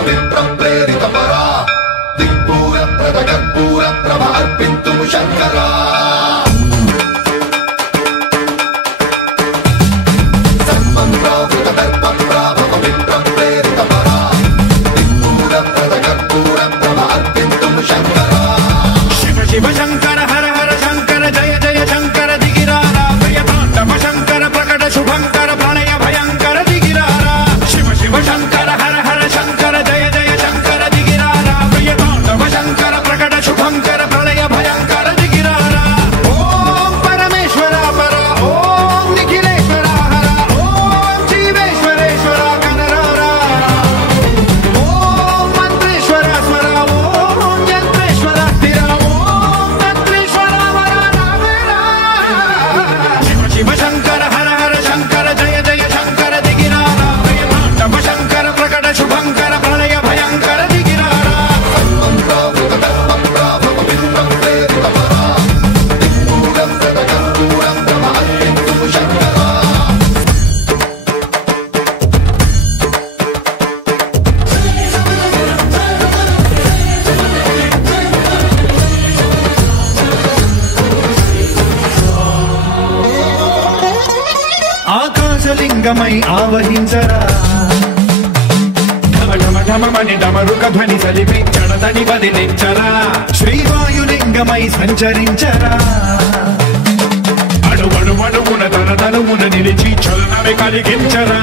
పవిత్ర ప్రేరిత పరా దిక్పూర ప్రద కర్పూర ప్రభ అర్పింతుము శంకరా ఆకాశలింగమై ఆవహించరా ఢమ ఢమ ఢమమని డమరుక ధ్వని సలిపి చడతని బదిలించరా శ్రీవాయులింగమై సంచరించరా అడుగడుమడుగున తన తనుమున నిలిచి చలనమే కలిగించరా